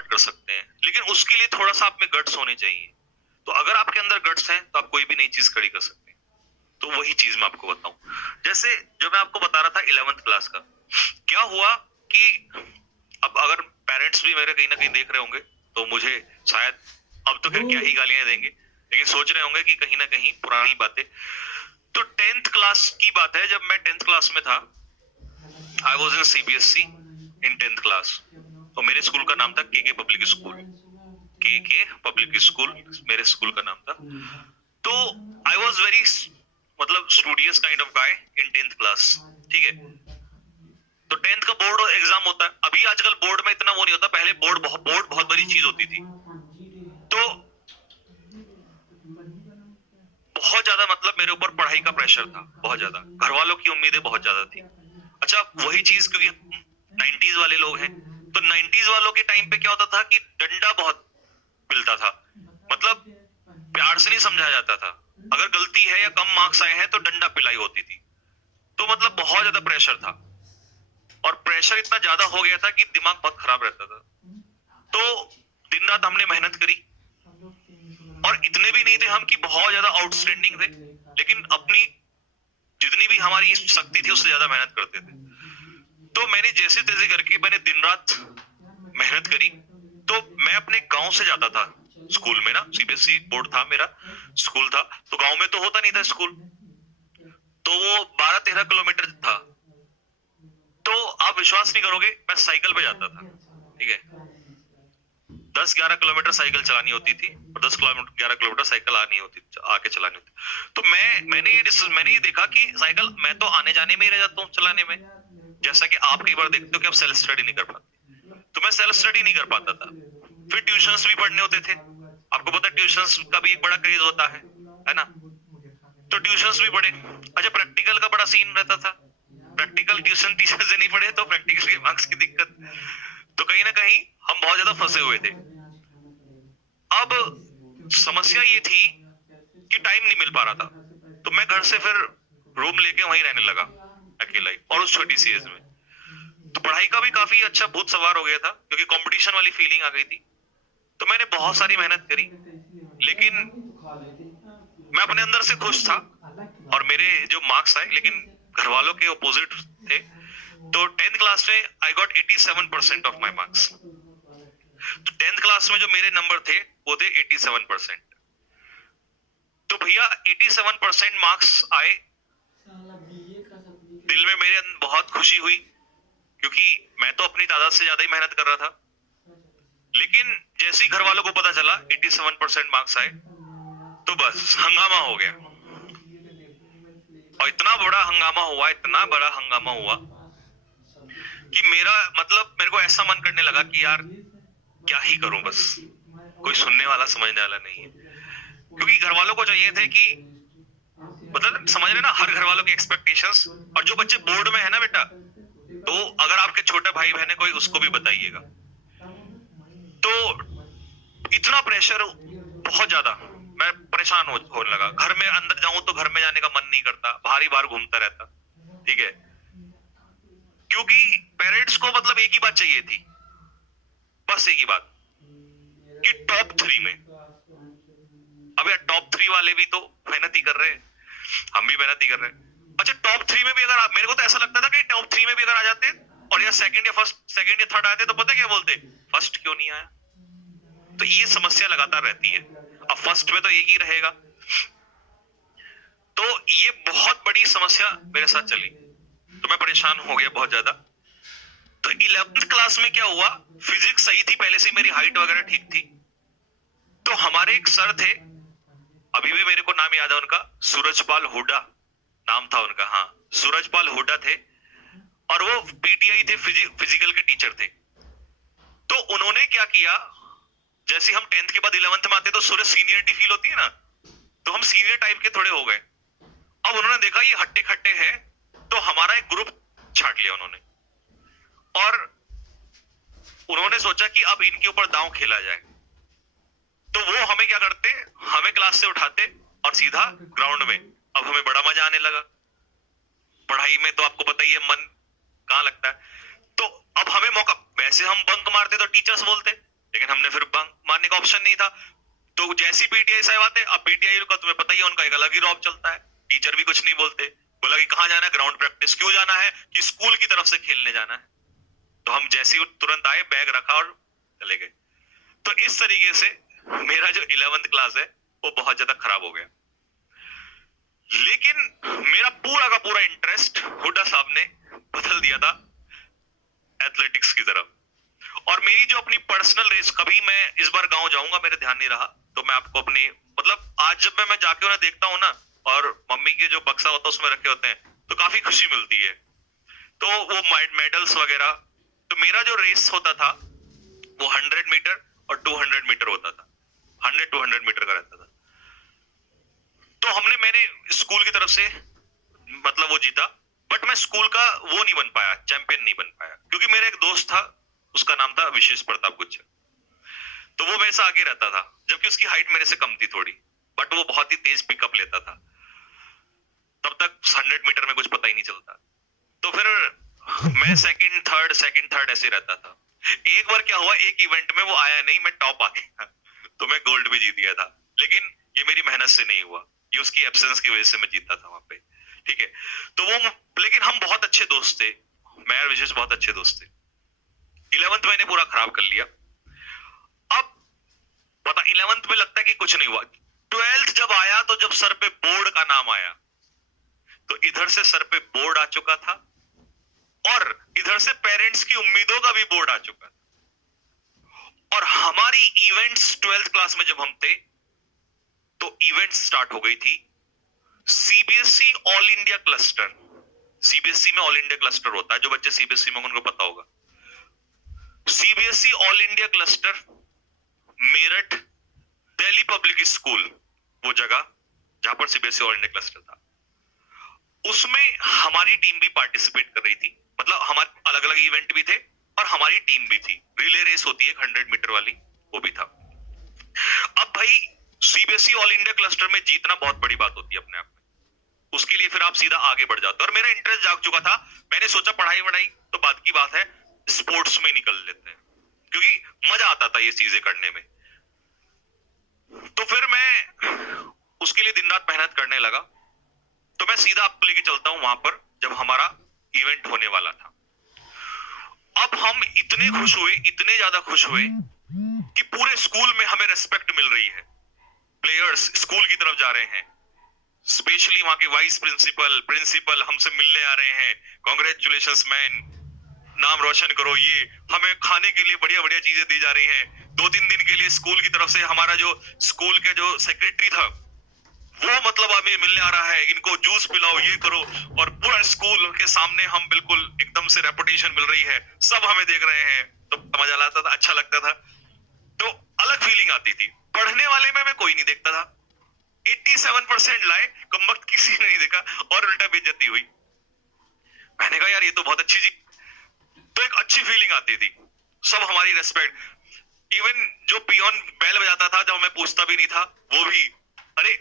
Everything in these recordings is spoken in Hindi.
स्टार्ट कर सकते हैं, लेकिन उसके लिए थोड़ा सा आप में गट्स होने चाहिए। तो अगर आपके अंदर गट्स हैं तो आप कोई भी नई चीज खड़ी कर सकते हैं। तो वही चीज मैं आपको बताऊं, जैसे जो मैं आपको बता रहा था 11th क्लास का, क्या हुआ कि अब अगर पेरेंट्स भी मेरे कहीं ना कहीं देख रहे होंगे तो मुझे शायद, अब तो फिर क्या ही गालियां देंगे, लेकिन सोच रहे होंगे कि कहीं ना कहीं पुरानी बातें। तो 10th क्लास की बात है, जब मैं 10th क्लास में था, I was in CBSE in 10th class. और मेरे स्कूल का नाम था के पब्लिक स्कूल। के पब्लिक स्कूल मेरे स्कूल का नाम था। तो आई वॉज वेरी, मतलब studious kind of guy in 10th class. ठीक है, तो 10th का बोर्ड एग्जाम होता है। अभी आजकल बोर्ड में इतना वो नहीं होता, पहले बोर्ड बहुत बड़ी चीज होती थी। तो बहुत ज्यादा, मतलब मेरे ऊपर पढ़ाई का प्रेशर था, बहुत ज्यादा, घर वालों की उम्मीदें बहुत ज्यादा थी। अच्छा, वही चीज क्योंकि 90s वाले लोग हैं, तो 90s वालों के टाइम पे क्या होता था कि डंडा बहुत मिलता था, मतलब प्यार से नहीं समझाया जाता था। अगर गलती है या कम मार्क्स आए हैं तो डंडा पिलाई होती थी। तो मतलब बहुत ज्यादा प्रेशर था, और प्रेशर इतना ज्यादा हो गया था कि दिमाग बहुत खराब रहता था। तो दिन रात हमने मेहनत करी, और इतने भी नहीं थे हम कि बहुत ज्यादा आउटस्टैंडिंग थे, लेकिन अपनी जितनी भी हमारी शक्ति थी उससे ज्यादा मेहनत करते थे। तो मैंने जैसे तैसे करके मैंने दिन रात मेहनत करी। तो मैं अपने गांव से जाता था स्कूल में ना, सीबीएसई बोर्ड था मेरा, स्कूल था, तो गांव में तो होता नहीं था स्कूल, तो वो 12-13 किलोमीटर था। तो आप विश्वास नहीं करोगे, मैं साइकिल पे जाता था। ठीक है, 10-11 किलोमीटर साइकिल चलानी होती थी, और 10-11 किलोमीटर साइकिल आनी होती, आके चलानी होती। तो मैंने ये देखा कि साइकिल मैं तो आने जाने में ही रह जाता हूँ चलाने में। जैसा कि आप कई बार देखते हो कि आप सेल्फ स्टडी नहीं कर पाते, तो मैं सेल्फ स्टडी नहीं कर पाता था। फिर ट्यूशंस भी पढ़ने होते थे, आपको पता है ट्यूशंस का भी एक बड़ा क्रेज होता है ना। तो ट्यूशंस भी पढ़े। अच्छा, प्रैक्टिकल का बड़ा सीन रहता था, प्रैक्टिकल ट्यूशन टीचर से नहीं पढ़े तो प्रैक्टिकल के मार्क्स की दिक्कत। तो कहीं ना कहीं हम बहुत ज्यादा फंसे हुए थे। अब समस्या ये थी कि टाइम नहीं मिल पा रहा था, तो मैं घर से फिर रूम लेके वहीं रहने लगा, अकेला ही, और उस छोटी सी एज में। तो पढ़ाई का भी काफी अच्छा भूत सवार हो गया था, क्योंकि कंपटीशन वाली फीलिंग आ गई थी। तो मैंने बहुत सारी मेहनत करी, लेकिन मैं अपने अंदर से खुश था, और मेरे जो मार्क्स आए, लेकिन घर वालों के अपोजिट थे। तो 10th क्लास में I got 87% of my marks. तो 10th क्लास में जो मेरे नंबर थे वो थे 87%। तो भैया 87% मार्क्स आए, दिल में मेरे बहुत खुशी हुई, क्योंकि मैं तो अपनी तादाद से ज्यादा ही मेहनत कर रहा था। लेकिन जैसे ही घर वालों को पता चला 87% मार्क्स आए, तो बस हंगामा हो गया। और इतना बड़ा हंगामा हुआ, इतना बड़ा हंगामा हुआ कि मेरा, मतलब मेरे को ऐसा मन करने लगा कि यार क्या ही करूं, बस कोई सुनने वाला समझने वाला नहीं है। क्योंकि घर वालों को चाहिए थे कि, मतलब समझ रहे ना, हर घर वालों की एक्सपेक्टेशंस। और जो बच्चे बोर्ड में है ना बेटा, तो अगर आपके छोटे भाई बहन है कोई, उसको भी बताइएगा। तो इतना प्रेशर, बहुत ज्यादा, मैं परेशान होने लगा। घर में अंदर जाऊं तो घर में जाने का मन नहीं करता, बाहर ही बाहर घूमता रहता। ठीक है, क्योंकि पेरेंट्स को मतलब एक ही बात चाहिए थी, बस एक ही बात, कि टॉप 3 में। अब यार टॉप 3 वाले भी तो मेहनत ही कर रहे हैं, हम भी मेहनत ही कर रहे हैं। अच्छा, टॉप 3 में भी अगर मेरे को तो ऐसा लगता था कि टॉप 3 में भी अगर आ जाते, और या सेकंड या थर्ड आते, तो पता क्या बोलते, फर्स्ट क्यों नहीं आया। तो ये समस्या लगातार रहती है। अब फर्स्ट में तो एक ही रहेगा। तो ये बहुत बड़ी समस्या मेरे साथ चली, तो मैं परेशान हो गया बहुत ज्यादा। तो 11th क्लास में क्या हुआ, फिजिक्स सही थी, पहले से मेरी हाइट वगैरह ठीक थी। तो हमारे एक सर थे, अभी भी मेरे को नाम याद है उनका, सूरजपाल हुड्डा नाम था उनका। हाँ, सूरजपाल हुड्डा थे, और वो पीटीआई थे, फिजिकल के टीचर थे। तो उन्होंने क्या किया, जैसे हम 10th के बाद 11th में आते तो सूरज सीनियरिटी फील होती है ना, तो हम सीनियर टाइप के थोड़े हो गए। अब उन्होंने देखा ये हट्टे खट्टे हैं, तो हमारा एक ग्रुप छाट लिया उन्होंने, और उन्होंने सोचा कि अब इनके ऊपर दांव खेला जाए। तो वो हमें क्या करते, हमें क्लास से उठाते और सीधा ग्राउंड में। अब हमें बड़ा मजा आने लगा, पढ़ाई में तो आपको पता ही है मन कहाँ लगता है। तो अब हमें मौका, वैसे हम बंक मारते तो टीचर्स बोलते, लेकिन हमने फिर बंक मारने का ऑप्शन नहीं था। तो जैसी पीटीआई साहब आते, अब पीटीआई का तुम्हें पता ही है, उनका एक अलग ही रौब चलता है, टीचर भी कुछ नहीं बोलते। बोला कि कहाँ जाना है, ग्राउंड प्रैक्टिस। क्यों जाना है? कि स्कूल की तरफ से खेलने जाना है। तो हम जैसे ही तुरंत आए, बैग रखा और चले गए। तो इस तरीके से मेरा जो 11th क्लास है वो बहुत ज्यादा खराब हो गया। लेकिन मेरा पूरा का पूरा इंटरेस्ट हुड्डा साहब ने बदल दिया था एथलेटिक्स की तरफ। और मेरी जो अपनी पर्सनल रेस, कभी मैं इस बार गांव जाऊंगा, मेरे ध्यान नहीं रहा, तो मैं आपको अपनी, मतलब आज जब मैं जाके उन्हें देखता हूँ ना, और मम्मी के जो बक्सा होता है उसमें रखे होते हैं, तो काफी खुशी मिलती है। तो वो मेडल्स वगैरह, तो मेरा जो रेस होता था वो 100 मीटर और 200 मीटर होता था। 100-200 मीटर का रहता था। तो मैंने स्कूल की तरफ से मतलब वो जीता, बट मैं स्कूल का वो नहीं बन पाया, चैंपियन नहीं बन पाया, क्योंकि मेरा एक दोस्त था, उसका नाम था विशेष प्रताप गुज्जर। तो वो मेरे से आगे रहता था, जबकि उसकी हाइट मेरे से कम थी थोड़ी, बट वो बहुत ही तेज पिकअप लेता था। तब तक 100 मीटर में कुछ पता ही नहीं चलता। तो फिर मैं सेकंड थर्ड ऐसे रहता था। एक बार क्या हुआ, एक इवेंट में वो आया नहीं, मैं टॉप आ गया, तो मैं गोल्ड भी जीत गया था। लेकिन ये मेरी मेहनत से नहीं हुआ, ये उसकी एब्सेंस की वजह से मैं जीता था वहां पे। ठीक है। तो वो, लेकिन हम बहुत अच्छे दोस्त थे, मैं और विशेष बहुत अच्छे दोस्त थे। 11th मैंने पूरा खराब कर लिया। अब पता, 11th में लगता है कि कुछ नहीं हुआ। 12th जब आया, तो जब सर पे बोर्ड का नाम आया, तो इधर से सर पे बोर्ड आ चुका था, और इधर से पेरेंट्स की उम्मीदों का भी बोर्ड आ चुका था। और हमारी इवेंट्स 12th क्लास में जब हम थे, तो इवेंट स्टार्ट हो गई थी CBSE all India cluster. CBSE में ऑल इंडिया क्लस्टर होता है, जो बच्चे सीबीएसई में उनको पता होगा। CBSE all India cluster, Meerut, Delhi public school, वो जगह जहां पर सीबीएसई ऑल इंडिया क्लस्टर था, उसमें हमारी टीम भी पार्टिसिपेट कर रही थी। मतलब हमारे अलग अलग इवेंट भी थे, और हमारी टीम भी थी। रिले रेस होती है 100 मीटर वाली, वो भी था। अब भाई, सीबीएसई ऑल इंडिया क्लस्टर में जीतना बहुत बड़ी बात होती है अपने आप में। उसके लिए फिर आप सीधा आगे बढ़ जाते हो, और मेरा इंटरेस्ट जाग चुका था। मैंने सोचा पढ़ाई वढ़ाई तो बात की बात है, स्पोर्ट्स में निकल लेते हैं, क्योंकि मजा आता था ये चीजें करने में। तो फिर मैं उसके लिए दिन रात मेहनत करने लगा। तो मैं सीधा आपको लेके चलता हूं वहां पर, जब हमारा इवेंट होने वाला था। अब हम इतने खुश हुए, इतने ज्यादा खुश हुए, कि पूरे स्कूल में हमें रेस्पेक्ट मिल रही है। प्लेयर्स स्कूल की तरफ जा रहे हैं, स्पेशली वहां के वाइस प्रिंसिपल, प्रिंसिपल हमसे मिलने आ रहे हैं। कांग्रेचुलेशंस मैन, नाम रोशन करो। ये हमें खाने के लिए बढ़िया बढ़िया चीजें दी जा रही हैं। 2-3 दिन के लिए स्कूल की तरफ से हमारा जो स्कूल के जो सेक्रेटरी था, वो मतलब हमें मिलने आ रहा है, इनको जूस पिलाओ, ये करो। और पूरा स्कूल के सामने हम बिल्कुल एकदम से रेपुटेशन मिल रही है, सब हमें देख रहे हैं। तो मजा आता था, अच्छा लगता था। तो अलग फीलिंग आती थी। पढ़ने वाले में मैं कोई नहीं देखता था। 87% लाए, कम वक्त किसी ने नहीं देखा, और उल्टा बेइज्जती हुई। मैंने कहा यार, ये तो बहुत अच्छी चीज। तो एक अच्छी फीलिंग आती थी, सब हमारी रेस्पेक्ट। इवन जो पियोन बेल बजाता था, जब मैं पूछता भी नहीं था, वो भी, अरे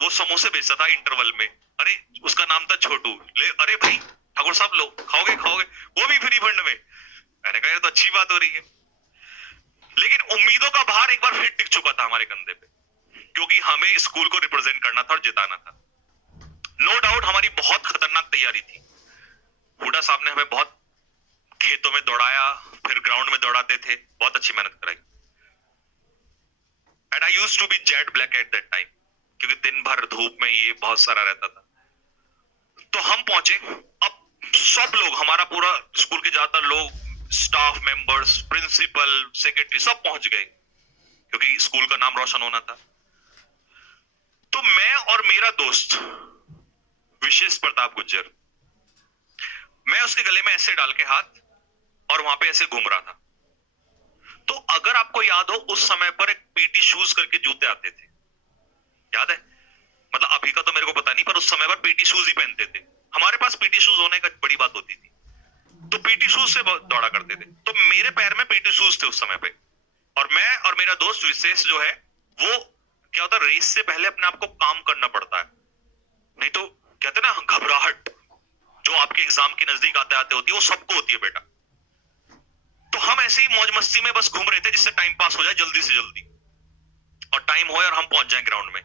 वो समोसे बेचता था इंटरवल में, अरे उसका नाम था छोटू, ले अरे भाई ठाकुर साहब लो, खाओगे खाओगे, वो भी फ्री फंड में। मैंने कहा ये तो अच्छी बात हो रही है। लेकिन उम्मीदों का भार एक बार फिर टिक चुका था हमारे कंधे पे, क्योंकि हमें स्कूल को रिप्रेजेंट करना था और जिताना था। नो डाउट हमारी बहुत खतरनाक तैयारी थी। हुडा साहब ने हमें बहुत खेतों में दौड़ाया, फिर ग्राउंड में दौड़ाते थे, बहुत अच्छी मेहनत कराई। And I used to be jet black at that time, क्योंकि दिन भर धूप में ये बहुत सारा रहता था। तो हम पहुंचे। अब सब लोग, हमारा पूरा स्कूल के ज्यादातर लोग, स्टाफ मेंबर्स, प्रिंसिपल, सेक्रेटरी, सब पहुंच गए, क्योंकि स्कूल का नाम रोशन होना था। तो मैं और मेरा दोस्त विशेष प्रताप गुज्जर, मैं उसके गले में ऐसे डाल के हाथ, और वहां पे ऐसे घूम रहा था। तो अगर आपको याद हो, उस समय पर एक पीटी शूज करके जूते आते थे, याद है? मतलब अभी का तो मेरे को पता नहीं, पर उस समय पर पीटी शूज ही पहनते थे। हमारे पास पीटी शूज होने का बड़ी बात होती थी, तो पीटी शूज से दौड़ा करते थे। तो मेरे पैर में पीटी शूज थे उस समय पे, और मैं और मेरा दोस्त विशेष जो है, वो क्या होता है, रेस से पहले अपने आप को काम करना पड़ता है, नहीं तो कहते ना घबराहट, जो आपके एग्जाम के नजदीक आते आते होती है, वो सबको होती है बेटा। तो हम ऐसे ही मौज मस्ती में बस घूम रहे थे जिससे टाइम पास हो जाए जल्दी से जल्दी, और टाइम हो और हम पहुंच जाए ग्राउंड में।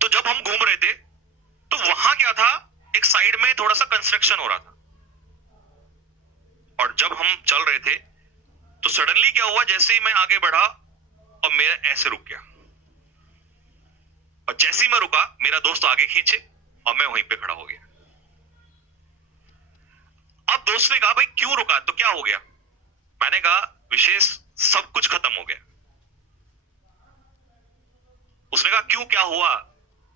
तो जब हम घूम रहे थे तो वहां क्या था, एक साइड में थोड़ा सा कंस्ट्रक्शन हो रहा था, और जब हम चल रहे थे तो सडनली क्या हुआ, जैसे ही मैं आगे बढ़ा और मैं ऐसे रुक गया, और जैसे ही मैं रुका मेरा दोस्त आगे खींचे और मैं वहीं पे खड़ा हो गया। अब दोस्त ने कहा भाई क्यों रुका, तो क्या हो गया? मैंने कहा विशेष सब कुछ खत्म हो गया। उसने कहा क्यों, क्या हुआ?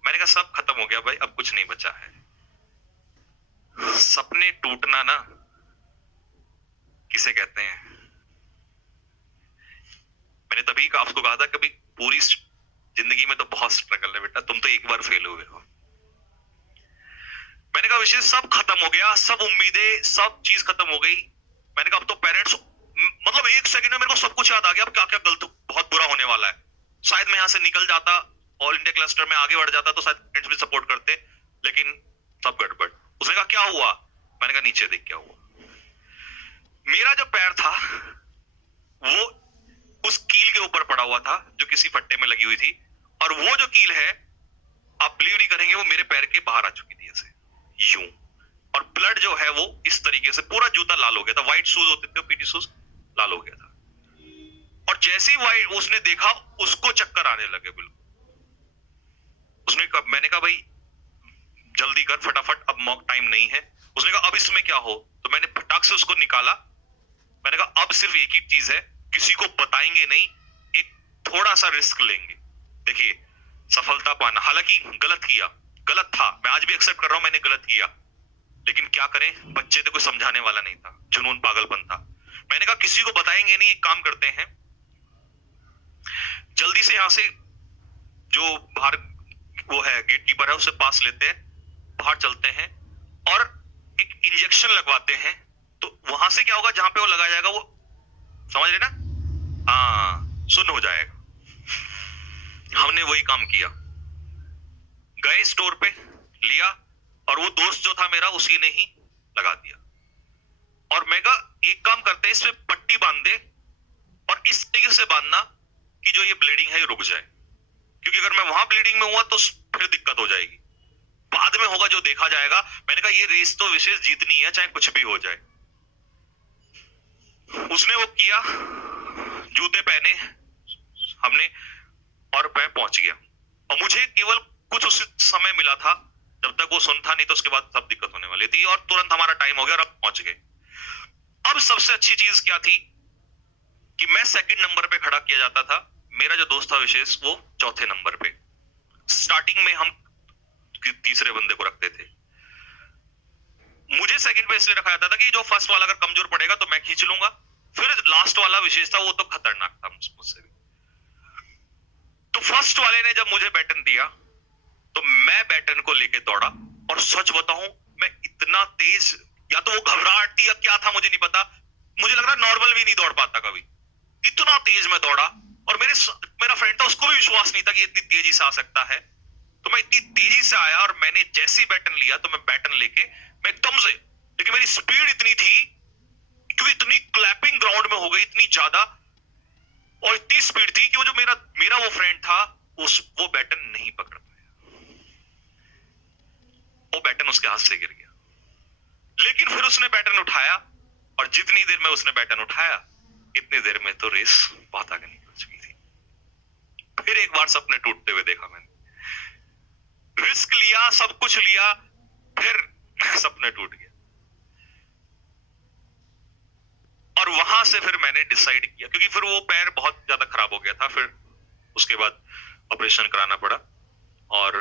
मैंने कहा सब खत्म हो गया भाई, अब कुछ नहीं बचा है। सपने टूटना ना किसे कहते हैं, मैंने तभी आपको कहा था कभी पूरी जिंदगी में तो बहुत स्ट्रगल है बेटा, तुम तो एक बार फेल हुए हो। मैंने कहा विषय सब खत्म हो गया, सब उम्मीदें सब चीज खत्म हो गई। मैंने कहा अब तो पेरेंट्स, मतलब एक सेकंड में मेरे को सब कुछ याद आ गया, अब क्या क्या गलत बहुत बुरा होने वाला है। शायद मैं यहां से निकल जाता, ऑल इंडिया क्लस्टर में आगे बढ़ जाता तो शायद पेरेंट्स भी सपोर्ट करते, लेकिन सब गड़बड़। उसने कहा क्या हुआ? मैंने कहा नीचे देख क्या हुआ। मेरा जो पैर था वो उस कील के ऊपर पड़ा हुआ था जो किसी फट्टे में लगी हुई थी, और वो जो कील है आप बिलीव नहीं करेंगे वो मेरे पैर के बाहर आ चुकी थी ऐसे यूं, और ब्लड जो है वो इस तरीके से पूरा जूता लाल हो गया था। व्हाइट शूज होते थे पीटी शूज, लाल हो गया था। और जैसे ही व्हाइट उसने देखा उसको चक्कर आने लगे बिल्कुल। मैंने कहा भाई जल्दी कर फटाफट, अब मॉक टाइम नहीं है। उसने कहा अब इसमें क्या हो, तो मैंने फटाक से उसको निकाला। मैंने कहा अब सिर्फ एक ही चीज है, किसी को बताएंगे नहीं, एक थोड़ा सा रिस्क लेंगे। देखिए सफलता पाना, हालांकि गलत किया, गलत था, मैं आज भी एक्सेप्ट कर रहा हूं मैंने गलत किया, लेकिन क्या करें, बच्चे थे, कोई समझाने वाला नहीं था, जुनून पागलपन था। मैंने कहा किसी को बताएंगे नहीं, एक काम करते हैं जल्दी से यहां से जो बाहर वो है गेट कीपर है उससे पास लेते हैं, बाहर चलते हैं और एक इंजेक्शन लगवाते हैं। तो वहां से क्या होगा, जहां पे वो लगाया जाएगा वो, समझ रहे ना, हाँ सुन हो जाएगा। हमने वही काम किया, गए स्टोर पे लिया, और वो दोस्त जो था मेरा उसी ने ही लगा दिया। और मैं कहा एक काम करते हैं, इसमें पट्टी बांध दे और इस तरीके से बांधना कि जो ये ब्लीडिंग है ये रुक जाए, क्योंकि अगर मैं वहां ब्लीडिंग में हुआ तो फिर दिक्कत हो जाएगी, बाद में होगा जो देखा जाएगा। मैंने कहा ये रेस तो विशेष जीतनी है चाहे कुछ भी हो जाए। उसने वो किया, जूते पहने हमने, और मैं पहुंच गया। और मुझे केवल कुछ उस समय मिला था जब तक वो सुन था, नहीं तो उसके बाद सब दिक्कत होने वाली थी, और तुरंत हमारा टाइम हो गया और अब पहुंच गए। अब सबसे अच्छी चीज क्या थी कि मैं सेकंड नंबर पे खड़ा किया जाता था, मेरा जो दोस्त था विशेष वो चौथे नंबर पे। स्टार्टिंग में हम तीसरे बंदे को रखते थे, मुझे सेकंड पे इसलिए रखा जाता था कि जो फर्स्ट वाला अगर कमजोर पड़ेगा तो मैं खींच लूंगा, फिर लास्ट वाला विशेष था वो तो खतरनाक था मुझसे भी। तो फर्स्ट वाले ने जब मुझे बैटन दिया तो मैं बैटन को लेके दौड़ा, और सच बताऊं मैं इतना तेज, या तो वो घबराहट थी या क्या था मुझे नहीं पता, मुझे लग रहा नॉर्मल भी नहीं दौड़ पाता कभी, इतना तेज मैं दौड़ा। और मेरा फ्रेंड था, उसको भी विश्वास नहीं था कि इतनी तेजी से आ सकता है। तो मैं इतनी तेजी से आया और मैंने जैसे ही बैटन लिया तो मैं बैटन लेके मैं एकदम से, लेकिन मेरी स्पीड इतनी थी क्योंकि इतनी क्लैपिंग ग्राउंड में हो गई इतनी ज्यादा, और इतनी स्पीड थी कि वो जो मेरा मेरा वो फ्रेंड था वो बैटन नहीं पकड़ पाया, वो बैटन उसके हाथ से गिर गया। लेकिन फिर उसने बैटन उठाया, और जितनी देर में उसने बैटन उठाया इतनी देर में तो रेस बहुत आगे निकल चुकी थी। फिर एक बार सपने टूटते हुए देखा मैंने, रिस्क लिया, सब कुछ लिया, फिर सपने टूट गया। और वहां से फिर मैंने डिसाइड किया, क्योंकि फिर वो पैर बहुत ज्यादा खराब हो गया था, फिर उसके बाद ऑपरेशन कराना पड़ा, और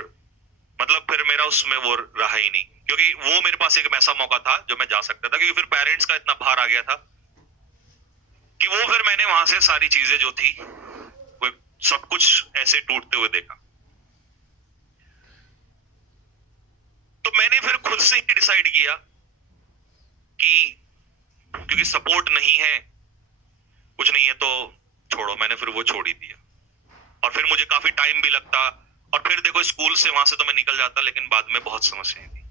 मतलब फिर मेरा उसमें वो रहा ही नहीं, क्योंकि वो मेरे पास एक ऐसा मौका था जो मैं जा सकता था, क्योंकि फिर पेरेंट्स का इतना भार आ गया था कि वो फिर मैंने वहां से सारी चीजें जो थी वो सब कुछ ऐसे टूटते हुए देखा। तो मैंने फिर खुद से ही डिसाइड किया कि क्योंकि सपोर्ट नहीं है, कुछ नहीं है, तो छोड़ो, मैंने फिर वो छोड़ ही दिया। और फिर मुझे काफी टाइम भी लगता, और फिर देखो स्कूल से वहां से तो मैं निकल जाता, लेकिन बाद में बहुत समस्याएं थी।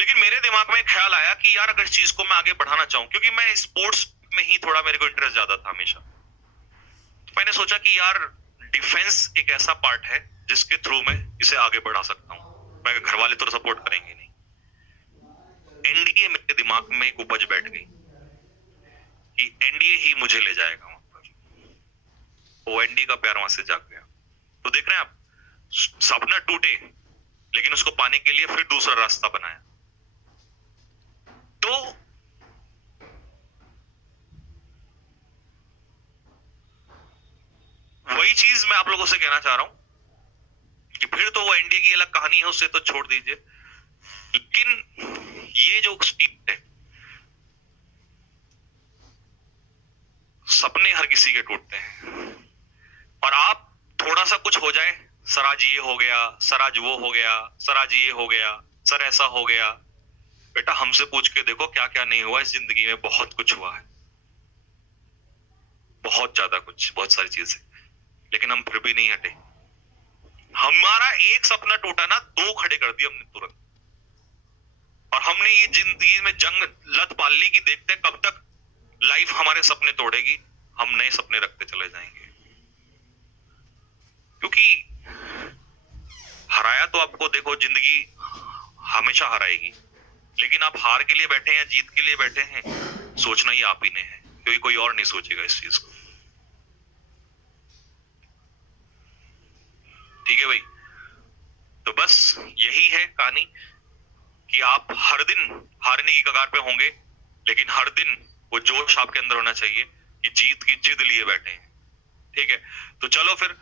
लेकिन मेरे दिमाग में एक ख्याल आया कि यार अगर इस चीज को मैं आगे बढ़ाना चाहूं, क्योंकि मैं स्पोर्ट्स में ही थोड़ा मेरे को इंटरेस्ट ज्यादा था हमेशा, तो मैंने सोचा कि यार डिफेंस एक ऐसा पार्ट है जिसके थ्रू मैं इसे आगे बढ़ा सकता हूं। मैं घर वाले तो सपोर्ट करेंगे नहीं। एनडीए मेरे दिमाग में एक उपज बैठ गई कि एनडीए ही मुझे ले जाएगा वहां पर। वो एनडीए का प्यार वहां से जाग गया। तो देख रहे हैं आप, सपना टूटे लेकिन उसको पाने के लिए फिर दूसरा रास्ता बनाया। तो वही चीज मैं आप लोगों से कहना चाह रहा हूं कि फिर तो वो एनडीए की अलग कहानी है, उससे तो छोड़ दीजिए। लेकिन ये जो स्टीप है, सपने हर किसी के टूटते हैं, और आप थोड़ा सा कुछ हो जाए, सर आज ये हो गया, सर आज वो हो गया, सर आज ये हो गया, सर ऐसा हो गया। बेटा हमसे पूछ के देखो क्या क्या नहीं हुआ इस जिंदगी में। बहुत कुछ हुआ है, बहुत ज्यादा कुछ, बहुत सारी चीजें, लेकिन हम फिर भी नहीं हटे। हमारा एक सपना टूटा ना, दो खड़े कर दिए हमने तुरंत। और हमने ये जिंदगी में जंग लत पाल ली कि देखते हैं कब तक लाइफ हमारे सपने तोड़ेगी, हम नए सपने रखते चले जाएंगे। क्योंकि हराया तो आपको, देखो जिंदगी हमेशा हराएगी, लेकिन आप हार के लिए बैठे हैं या जीत के लिए बैठे हैं, सोचना ही आप ही ने है, क्योंकि कोई और नहीं सोचेगा इस चीज को। ठीक है भाई, तो बस यही है कहानी कि आप हर दिन हारने की कगार पे होंगे, लेकिन हर दिन वो जोश आपके अंदर होना चाहिए कि जीत की जिद लिए बैठे हैं। ठीक है, तो चलो फिर